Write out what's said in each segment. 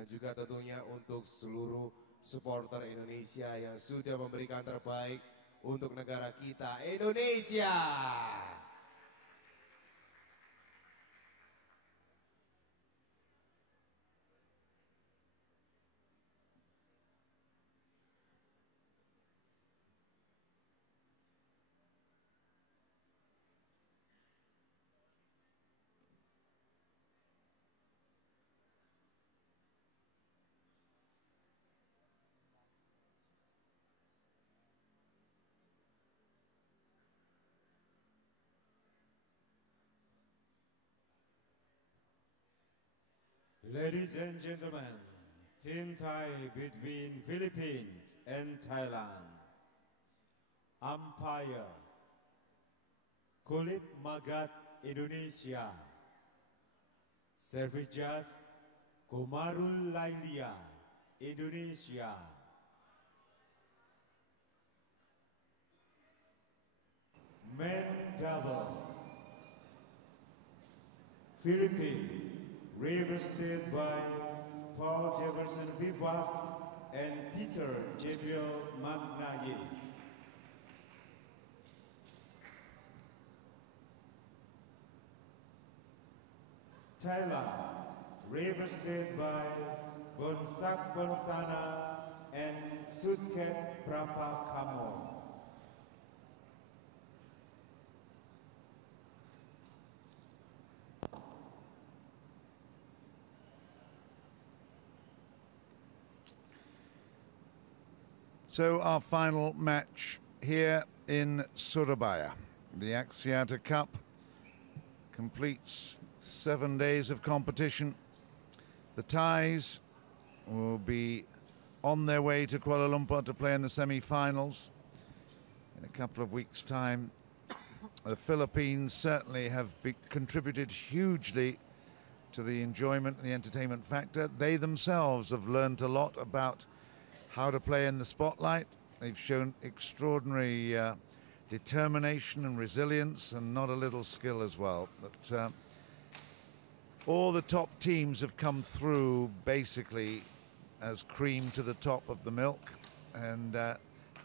dan juga tentunya untuk seluruh supporter Indonesia yang sudah memberikan terbaik untuk negara kita, Indonesia. Ladies and gentlemen, team tie between Philippines and Thailand. Umpire, Kulit Magat Indonesia. Service judge, Komarul Lailia, Indonesia. Men double, Philippines, represented by Jefferson Vivas and P.G.Magnaye. Thailand, represented by Boonsak and Sudket S.Prapakamol. So our final match here in Surabaya. The Axiata Cup completes 7 days of competition. The Thais will be on their way to Kuala Lumpur to play in the semi-finals in a couple of weeks' time. The Philippines certainly have contributed hugely to the enjoyment and the entertainment factor. They themselves have learned a lot about how to play in the spotlight. They've shown extraordinary determination and resilience, and not a little skill as well. But all the top teams have come through basically as cream to the top of the milk, and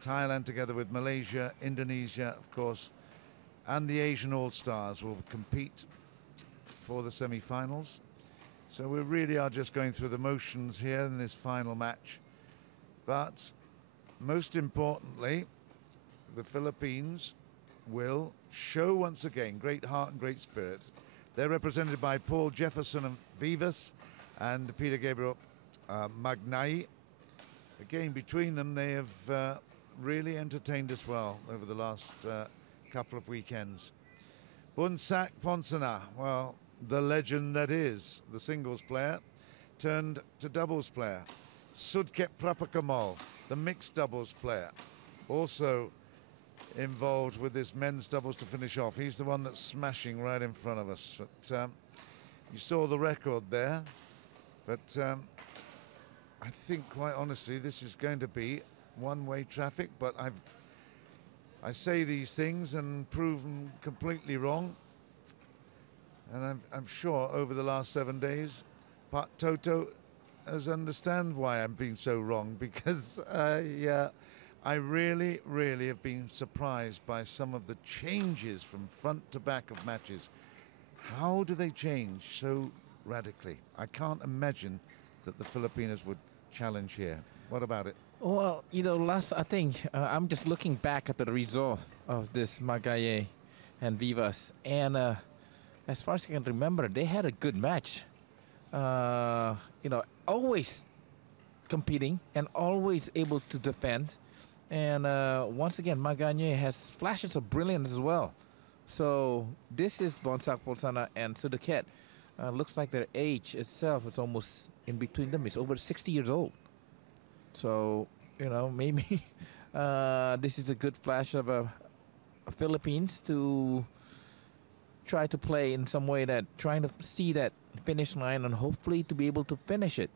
Thailand, together with Malaysia, Indonesia, of course, and the Asian All-Stars, will compete for the semi-finals. So we really are just going through the motions here in this final match. But most importantly, the Philippines will show once again great heart and great spirit. They're represented by Jefferson and Vivas and P.G.Magnaye. Again, between them, they have really entertained us well over the last couple of weekends. Boonsak P.Ponsana, well, the legend that is the singles player, turned to doubles player. Sudket S.Prapakamol, the mixed doubles player, also involved with this men's doubles to finish off. He's the one that's smashing right in front of us. But you saw the record there. But I think, quite honestly, this is going to be one-way traffic. But I say these things and prove them completely wrong. And I'm sure over the last 7 days, Pak Toto has understand why I'm being so wrong, because I really, really have been surprised by some of the changes from front to back of matches. How do they change so radically? I can't imagine that the Filipinos would challenge here. What about it? Well, you know, I think I'm just looking back at the result of this Magnaye and Vivas, and as far as I can remember, they had a good match. You know, always competing and always able to defend. And once again, Magnaye has flashes of brilliance as well. So this is Boonsak P.Ponsana and Sudket. Looks like their age itself is almost in between them. It's over 60 years old. So, you know, maybe this is a good flash of a Philippines to try to play in some way, that trying to see that finish line and hopefully to be able to finish it.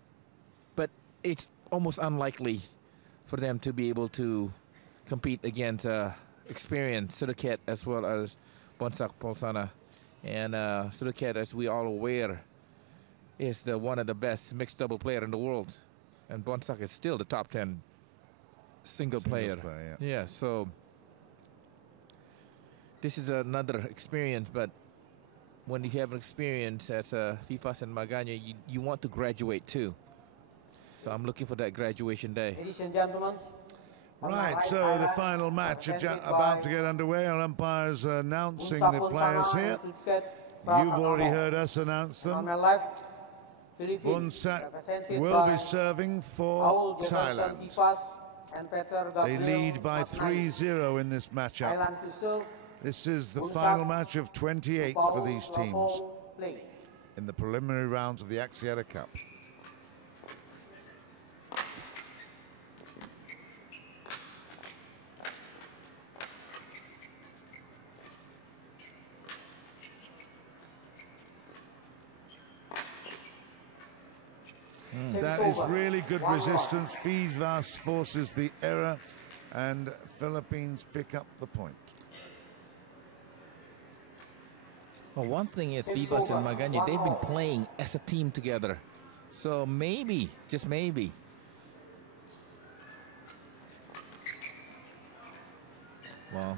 But it's almost unlikely for them to be able to compete against experienced Sudket as well as Boonsak P.Ponsana. And Sudket, as we all aware, is one of the best mixed double player in the world, and Boonsak is still the top 10 single player. Yeah, so this is another experience, but when you have an experience as Vivas and Magnaye, you want to graduate too. So I'm looking for that graduation day. Ladies and gentlemen. Right, so the final match about to get underway. Our umpires announcing the players here. You've already heard us announce them. Boonsak will be serving for Thailand. They lead by 3-0 in this matchup. This is the final match of 28 for these teams in the preliminary rounds of the Axiata Cup. That is really good resistance. Vivas forces the error, and Philippines pick up the point. Well, one thing is Vivas and Magnaye, they've been playing as a team together. So maybe, just maybe. Well,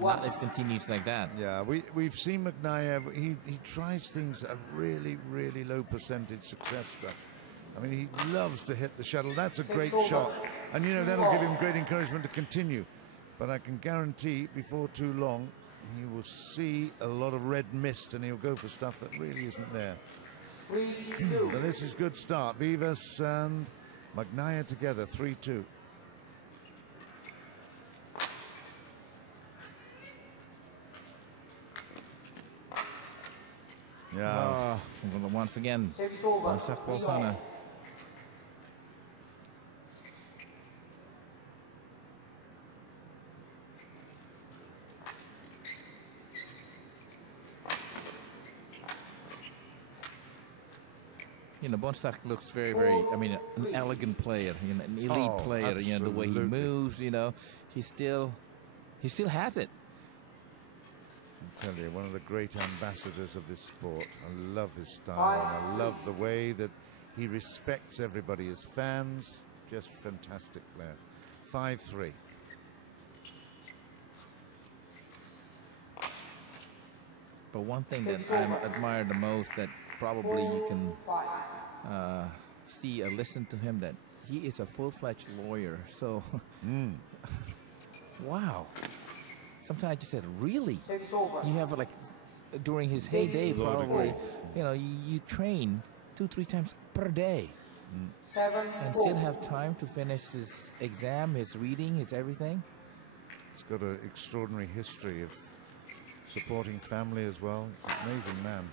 not if it continues like that. Yeah, we've seen Magnaye, he tries things at really, really low percentage success stuff. I mean, he loves to hit the shuttle. That's a great shot. And, you know, that'll give him great encouragement to continue. But I can guarantee before too long, he will see a lot of red mist and he'll go for stuff that really isn't there. But this is good start. Vivas and Magnaye together, 3-2. Yeah. Once again, P.J.Vivas. You know, Boonsak looks very, I mean, an elegant player, you know, an elite player. Absolutely. You know, the way he moves, you know, he still has it. I tell you, one of the great ambassadors of this sport. I love his style, and I love the way that he respects everybody as fans. Just fantastic player. 5-3. But one thing that I admire the most, that probably you can see or listen to him, that he is a full-fledged lawyer. So, wow. Sometimes I just said, really? You have like, during his heyday probably, you know, you train 2-3 times per day. And still have time to finish his exam, his reading, his everything. He's got an extraordinary history of supporting family as well. He's an amazing man.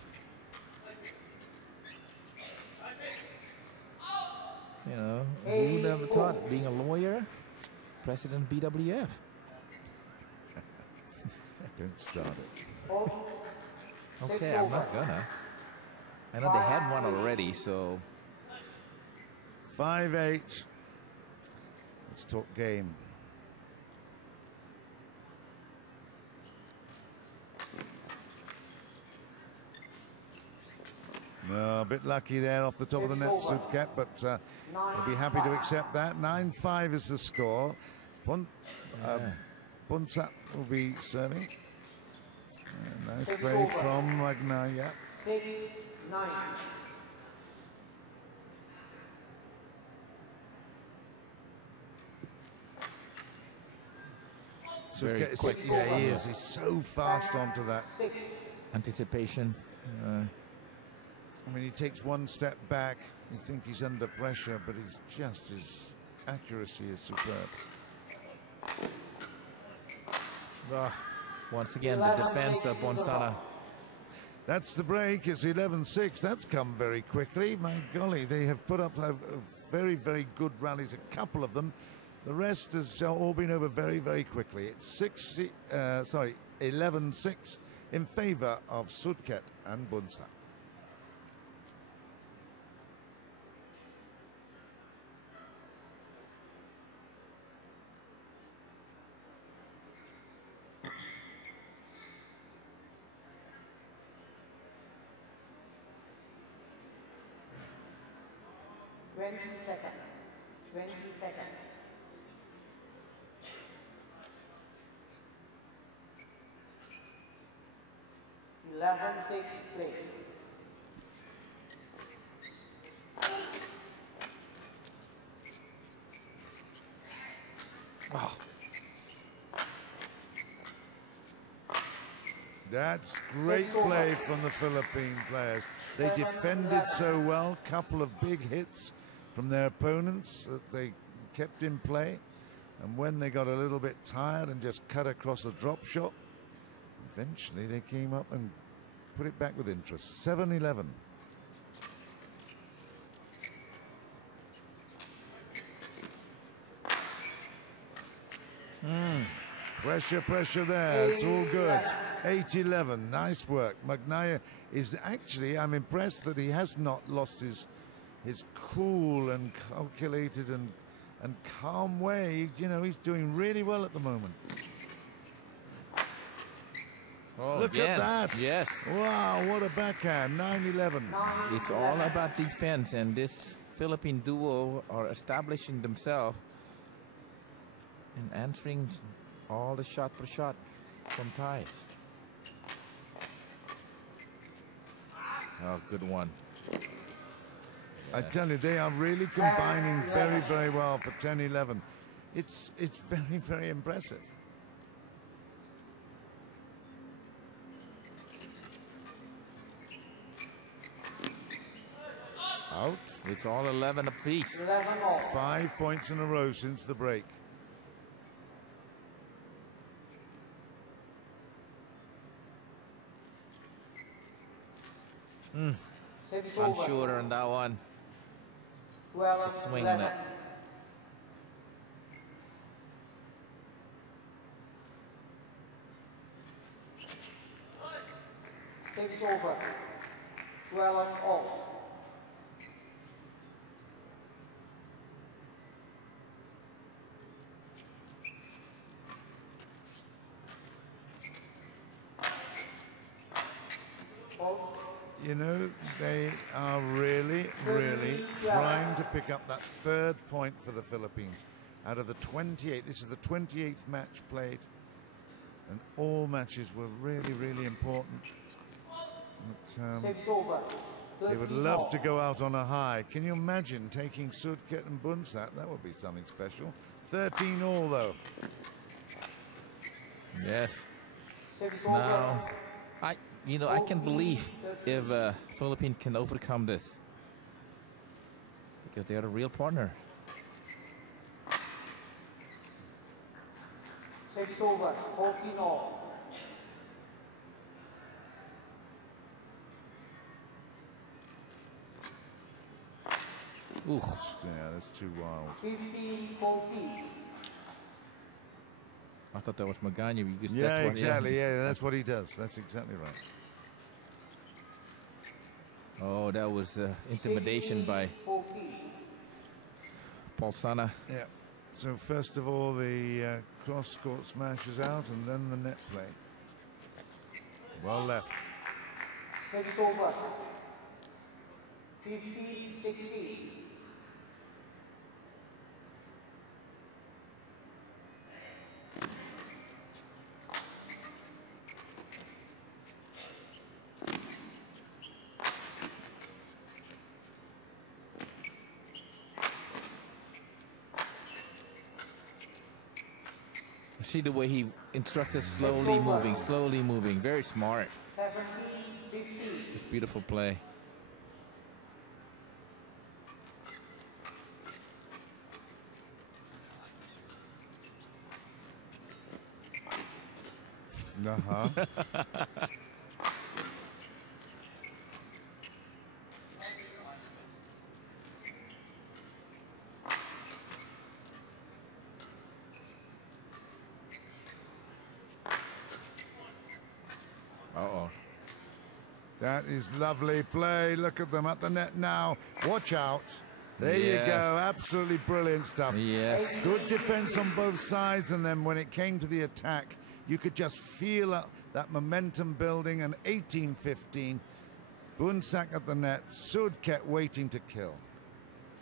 You know, who never thought being a lawyer, President BWF. Don't start it. Okay, I'm not gonna. I know they had one already, so. 5-8. Let's talk game. No, a bit lucky there off the top of the net, Sudket, but we'll be happy to accept that. 9-5 is the score. Boonsak will be serving. Nice play from Magnaye. 6-9. Very quick. Yeah, he is. He's so fast onto that. Anticipation. I mean, he takes one step back. You think he's under pressure, but his accuracy is superb. Once again, the defense of P.J.Vivas. That's the break. It's 11-6. That's come very quickly. My golly, they have put up a very, very good rallies, a couple of them. The rest has all been over very, very quickly. It's 11-6 in favor of Sudket and Boonsak. 20 seconds. 20 seconds. 11-6 play. Oh. That's great play from the Philippine players. They defended so well, couple of big hits from their opponents that they kept in play. And when they got a little bit tired and just cut across a drop shot, eventually they came up and put it back with interest. 7-11. Pressure, pressure there. It's all good. 8-11. Nice work. Magnaye is actually, I'm impressed that he has not lost his cool and calculated and calm way. You know, he's doing really well at the moment. Oh, look again. at that. Yes. Wow, what a backhand. 9-11. It's all about defense, and this Philippine duo are establishing themselves and answering all the shot per shot from ties. Oh, good one. I tell you, they are really combining very, very well for 10-11. It's very, very impressive. Out. It's all 11 apiece. 5 points in a row since the break. Unsure on that one. Swinging it. Six over. 12 off. You know, they are really, really trying to pick up that third point for the Philippines. Out of the 28, this is the 28th match played, and all matches were really, really important. But, they would love to go out on a high. Can you imagine taking Sudket and Boonsak? That would be something special. 13 all, though. Yes. Now, I can believe if Philippines can overcome this, because they are a real partner. 6 over. 14 all. Ooh. Yeah, that's too wild. 15-14. I thought that was Magnaye because Yeah, that's what, exactly. Yeah, that's what he does. That's exactly right. Oh, that was intimidation by P.Onsana. Yeah. So first of all, the cross-court smash is out, and then the net play. Well left. 6 over. 15-16. See the way he instructed slowly moving. Very smart. 17-15. It's beautiful play. Uh-huh. Uh-oh. That is lovely play. Look at them at the net now. Watch out. There you go. Absolutely brilliant stuff. Yes. Good defense on both sides, and then when it came to the attack, you could just feel that momentum building. And 18-15. Boonsak at the net. Sudket waiting to kill.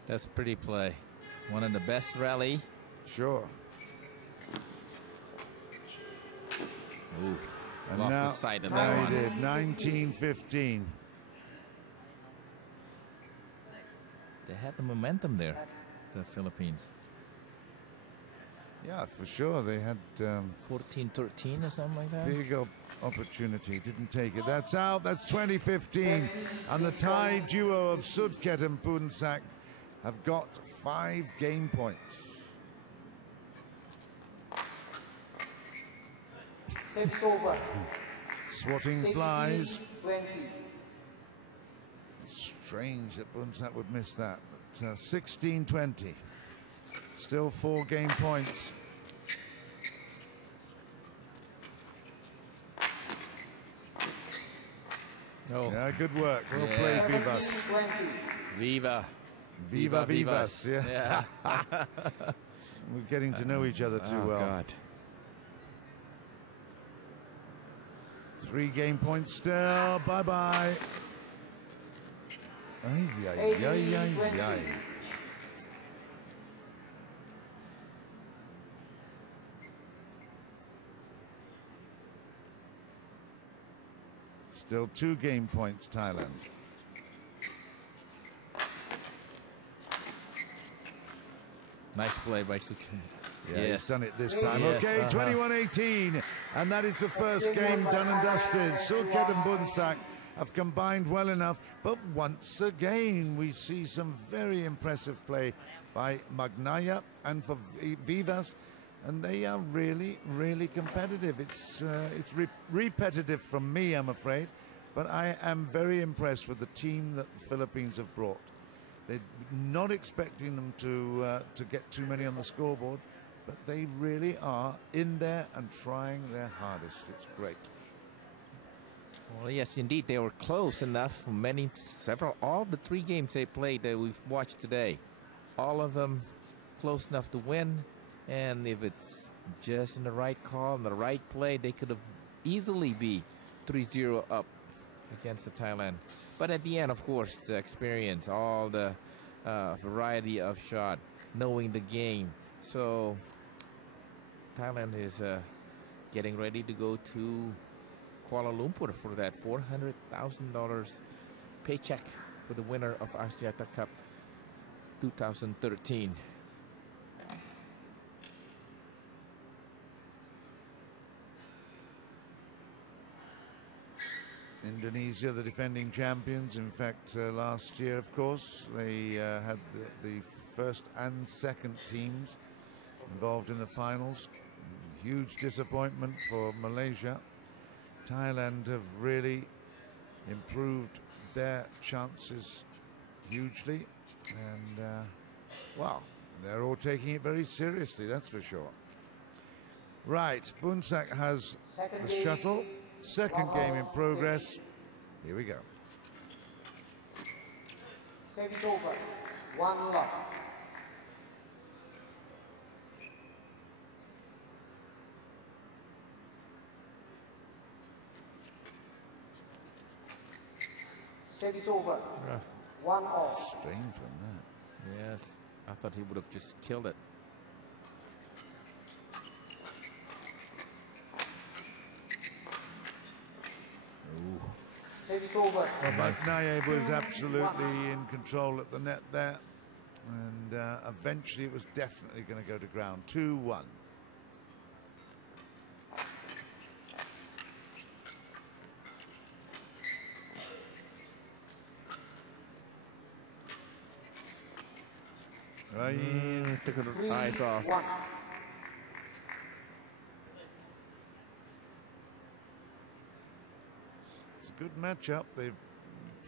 That's pretty play. One of the best rally. Sure. Ooh, And lost now, the sight of now that he one. did. 19-15. They had the momentum there, the Philippines. Yeah, for sure. They had 14-13 or something like that. big opportunity. Didn't take it. That's out. That's 20-15. And the Thai duo of Sudket and Boonsak have got 5 game points. Service over. Swatting flies. 16-20. Strange that Boonsak would miss that. But 16-20. Still 4 game points. Oh, Yeah, good work. Well Yeah. played, Vivas. 17-20. Viva. Viva Vivas. Yeah. Yeah. We're getting to know each other too Oh, well. God. 3 game points still. Bye-bye. Ay, ay, ay, ay, ay. Still 2 game points, Thailand. Nice play by Sudket. Yeah, Yes. he's done it this time. Yes, Okay, uh-huh. 21-18. And that is the first game done and dusted. Sudket and Boonsak have combined well enough. But once again, we see some very impressive play by Magnaye and for Vivas. And they are really, really competitive. It's repetitive from me, I'm afraid. But I am very impressed with the team that the Philippines have brought. They're not expecting them to get too many on the scoreboard, but they really are in there and trying their hardest. It's great. Well, yes, indeed, they were close enough. All the 3 games they played that we've watched today, all of them close enough to win. And if it's just in the right call and the right play, they could have easily be 3-0 up against the Thailand. But at the end, of course, the experience, all the variety of shot, knowing the game. So Thailand is getting ready to go to Kuala Lumpur for that $400,000 paycheck for the winner of Axiata Cup 2013. Indonesia, the defending champions. In fact, last year, of course, they had the first and second teams involved in the finals. Huge disappointment for Malaysia. Thailand have really improved their chances hugely. And, well, they're all taking it very seriously, that's for sure. Right, Boonsak has the shuttle. Second game in progress. Here we go. Service over. 1 love. Service over. 1 all. Strange one, that. Yes, I thought he would have just killed it. Ooh. Service over. Magnaye was absolutely in control at the net there. And eventually it was definitely going to go to ground. 2-1. Took her eyes off. 1. It's a good matchup. They're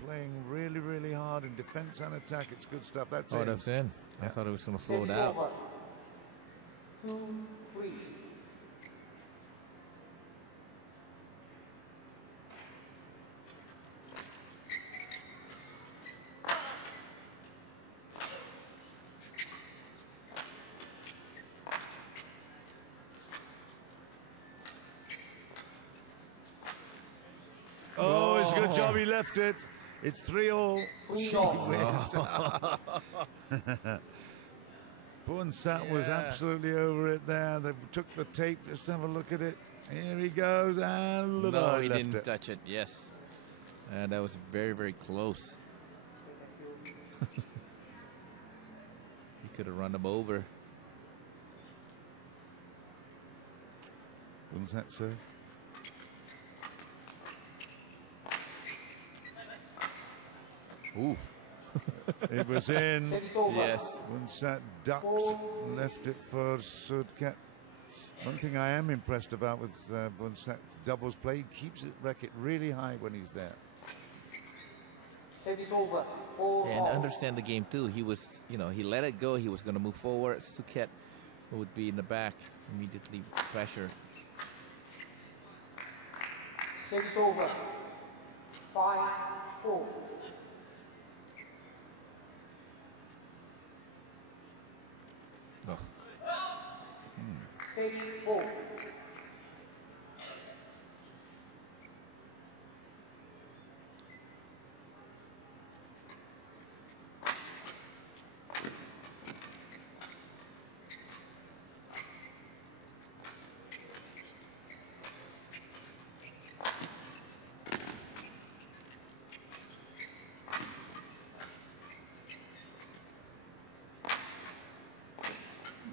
playing really, really hard in defense and attack. It's good stuff. That's Oh, it. that's in. I Yeah. thought it was going to float Service out. over. 2, 3. Oh, it's a good job he left it. It's 3-all. She wins. Boonsak was absolutely over it there. They took the tape. Just have a look at it. Here he goes, and No, he left didn't it. touch it. Yes, and that was very, very close. He could have run him over. Boonsak serve. Ooh. It was in. Service over. Yes. Boonsak ducked, left it for Sudket. One thing I am impressed about with Boonsak doubles play, he keeps his racket really high when he's there. Service over. 4 And all. understand the game too. He was, you know, he let it go. He was going to move forward. Sudket would be in the back, immediately pressure. Service over. 5-4. Oh. Service 4.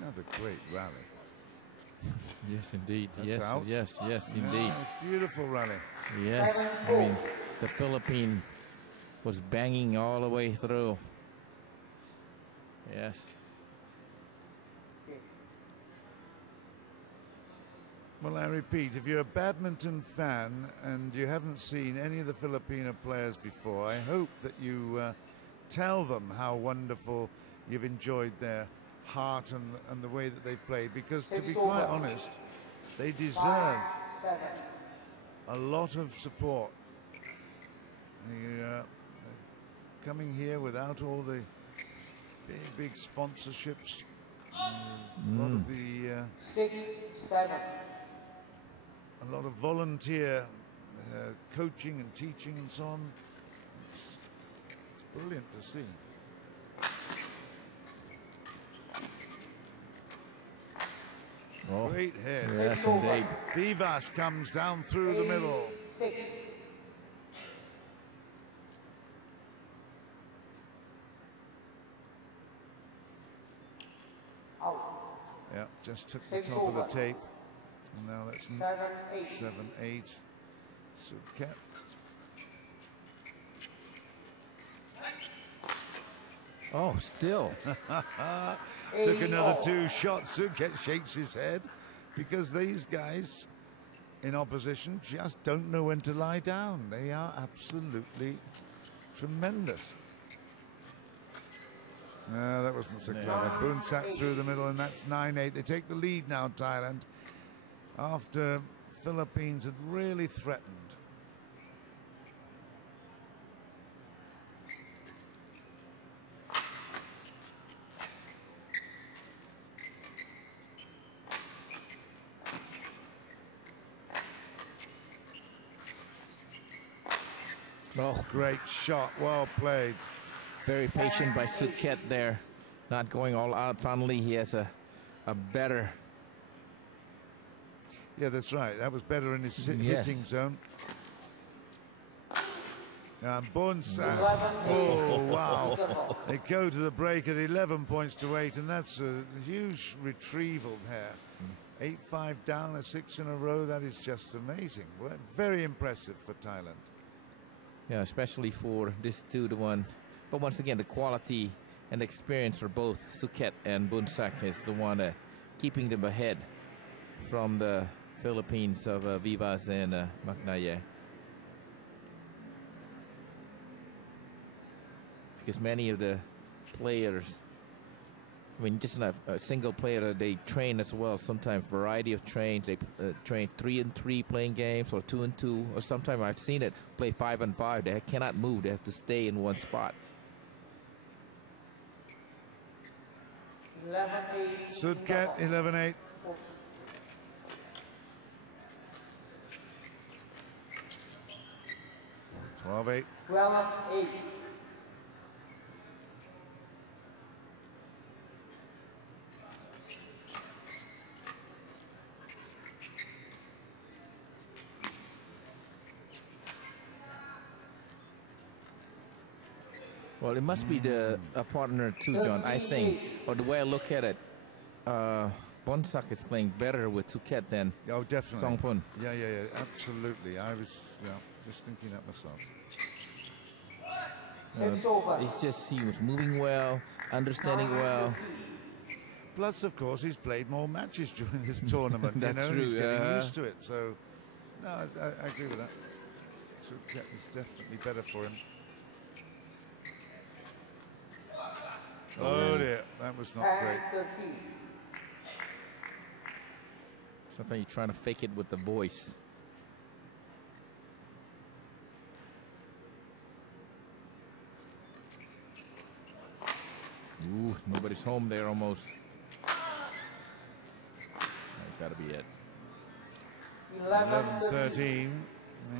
Another great rally. Yes, indeed. That's yes, out. yes, indeed. Beautiful rally. Yes, I mean, the Philippine was banging all the way through. Yes. Well, I repeat, if you're a badminton fan and you haven't seen any of the Filipino players before, I hope that you tell them how wonderful you've enjoyed their heart and the way that they've played, because to be quite honest, they deserve 5-7. a lot of support. Coming here without all the big sponsorships, a lot of the 6-7. a lot of volunteer coaching and teaching and so on. It's brilliant to see. Oh, Great hit. yes, indeed. Vivas comes down through the middle. 6. Out. Yeah, just took the top of the tape. And now that's 7-8. 7-8. Sudket. Oh, still. Took another 2 shots. Sudket shakes his head because these guys in opposition just don't know when to lie down. They are absolutely tremendous. No, that wasn't so clever. Boonsak through the middle, and that's 9-8. They take the lead now, Thailand, after Philippines had really threatened. Oh, Great shot, well played. very patient by Sudket there, not going all out. Finally, he has a better. Yeah, that's right. That was better in his Yes. hitting zone. And Boonsak. Oh, wow. They go to the break at 11 points to 8, and that's a huge retrieval here. 8-5 down, a 6 in a row. That is just amazing. Very impressive for Thailand. Yeah, especially for this 2-1. But once again, the quality and experience for both Sudket and Boonsak is the one keeping them ahead from the Philippines of Vivas and Magnaye. Because many of the players, I mean, just not a single player, they train as well. Sometimes variety of trains. They train 3-3 playing games, or 2-2, or sometimes I've seen it play 5-5. They cannot move. They have to stay in one spot. 11-8. Sudket, 11-8. 12-8. 12-8. Well, it must be the partner too, John, I think. Or the way I look at it, Boonsak is playing better with Sudket than Oh, definitely. Songpun. Yeah, absolutely. I was just thinking that myself. Service over. It's just he was moving well, understanding well. Plus, of course, he's played more matches during this tournament. That's true. He's getting used to it. So, no, I agree with that. Sudket is definitely better for him. Oh dear, that was not great. 13. Sometimes you're trying to fake it with the voice. Ooh, nobody's home there almost. That's got to be it. 11-13.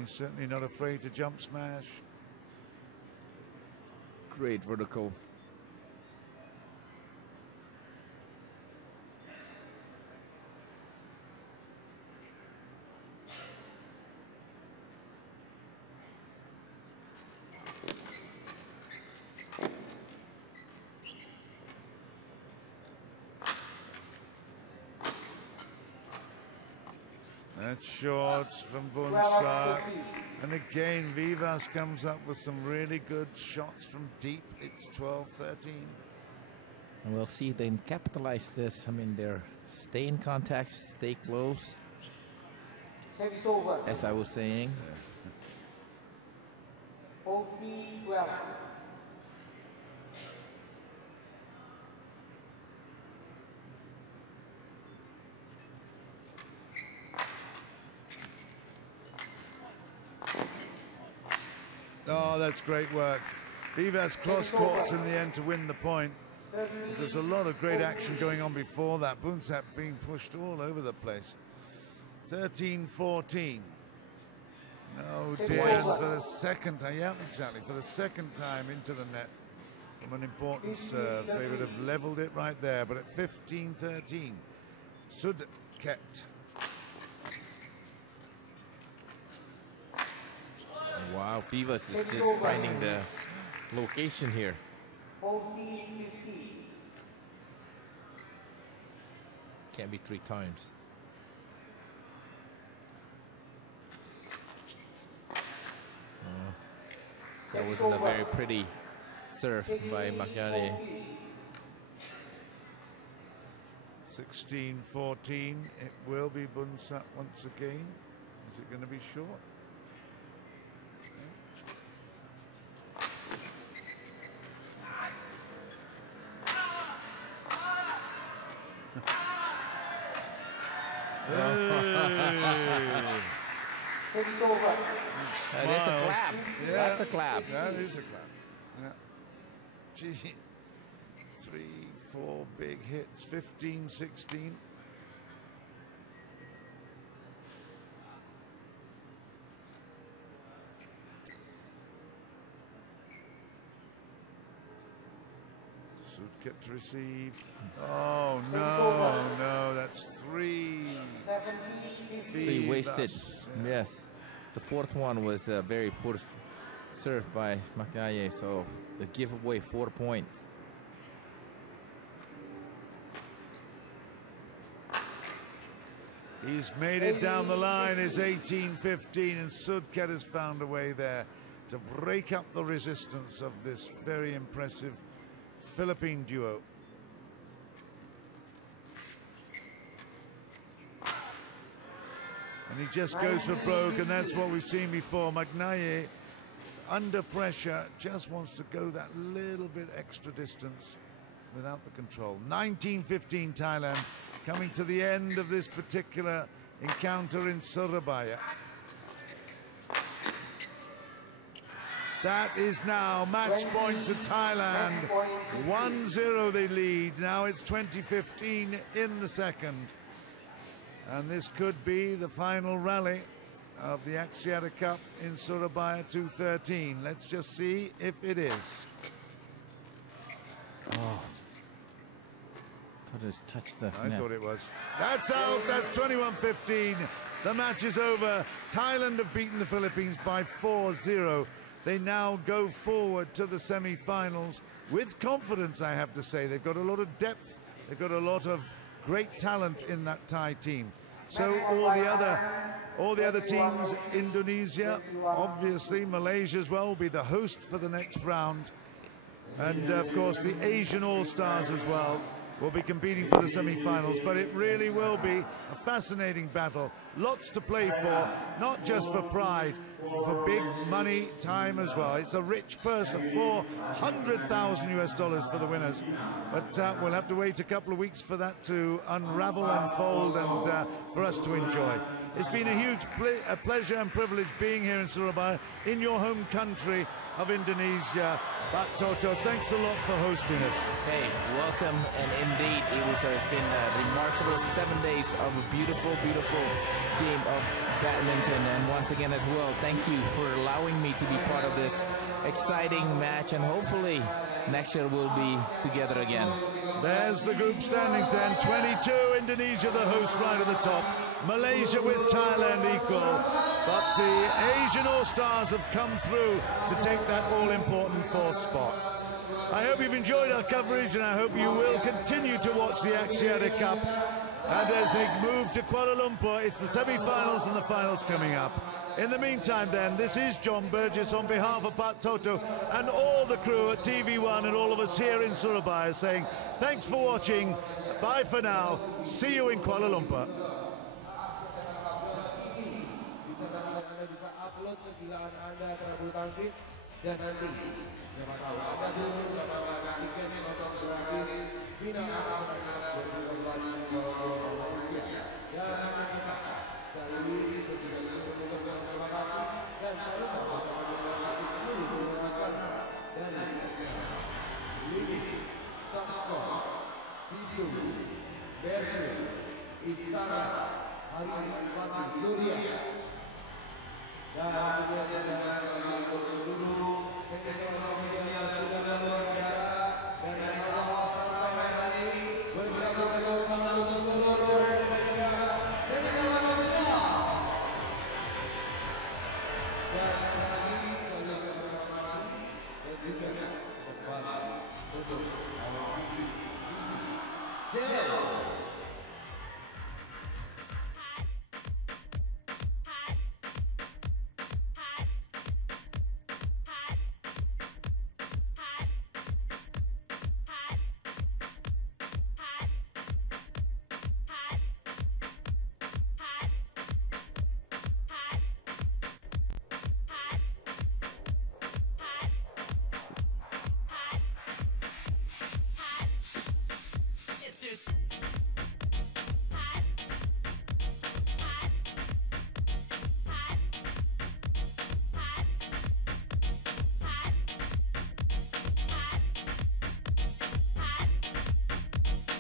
He's certainly not afraid to jump smash. Great vertical. That's shorts from Boonsak. And again, Vivas comes up with some really good shots from deep. It's 12-13. And we'll see if they can capitalize this. I mean, they're stay in contact, stay close. Service over. As I was saying. 14-12. Oh, that's great work. Vivas cross courts in the end to win the point. There's a lot of great action going on before that. Boonsak being pushed all over the place. 13-14. Oh dear, and for the second time, yeah, exactly, for the second time into the net from an important serve. They would have leveled it right there, but at 15-13, Sudket. Wow, Vivas is just finding the location here. 14-15. Can't be 3 times. That wasn't a very pretty serve by Magnaye. 16-14, it will be Boonsak once again. Is it going to be short? Service over. There's a clap. Yeah, That's a clap. That is a clap. Yeah. Gee. 3, 4 big hits. 15-16. Sudket to receive. Oh no, that's 3. 3 wasted. Yeah. Yes. The fourth one was a very poor serve by Magnaye, so they give away 4 points. He's made it down the line. It's 18-15, and Sudket has found a way there to break up the resistance of this very impressive Philippine duo. And he just goes for broke, and that's what we've seen before. Magnaye, under pressure, just wants to go that little bit extra distance without the control. 19-15 Thailand, coming to the end of this particular encounter in Surabaya. That is now match point to Thailand. 1-0 they lead. Now it's 20-15 in the second. And this could be the final rally of the Axiata Cup in Surabaya 213. Let's just see if it is. Oh. Thought it just touched the I net. thought it was. That's out. That's 21-15. The match is over. Thailand have beaten the Philippines by 4-0. They now go forward to the semi-finals with confidence, I have to say. They've got a lot of depth. They've got a lot of great talent in that Thai team. So all the other teams, Indonesia, obviously Malaysia as well, will be the host for the next round. And of course the Asian All-Stars as well will be competing for the semi-finals, but it really will be a fascinating battle. Lots to play for, not just for pride, for big money, time as well. It's a rich purse of $400,000 for the winners. But we'll have to wait a couple of weeks for that to unravel, unfold, and for us to enjoy. It's been a huge pleasure and privilege being here in Surabaya, in your home country of Indonesia. But Toto, thanks a lot for hosting us. Hey, welcome, and indeed it was been a remarkable 7 days of a beautiful, beautiful game of badminton. And once again as well, thank you for allowing me to be part of this exciting match, and hopefully next year we'll be together again. There's the group standings then. 22, Indonesia the host right at the top. Malaysia with Thailand equal. But the Asian All-Stars have come through to take that all-important fourth spot. I hope you've enjoyed our coverage, and I hope you will continue to watch the Axiata Cup. And as they move to Kuala Lumpur, it's the semi-finals and the finals coming up. In the meantime then, this is John Burgess on behalf of Pak Toto and all the crew at TV1 and all of us here in Surabaya saying thanks for watching, bye for now, see you in Kuala Lumpur. Anda bisa upload kegilaan Anda terhadap bulu tangkis, dan nanti siapa tahu Anda dulu mendapatkan tiket nonton gratis final Axiata Cup 2012 di Malaysia. Dan kami katakan sekali sesudah terima kasih, dan jangan lupa ucapan terima kasih seluruh pengacara dari Axiata Cup. Lini, top skor, Sidu, Gabriel, Istana, Hari Pati, Surya. Dan jajaran sekali untuk seluruh teknik-teknik yang sudah luar biasa dari awal sampai hari ini bergerak untuk seluruh Indonesia dan terima kasih. Dan sekali lagi terima kasih dan juga kembali untuk awal ini. Zero.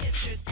It's just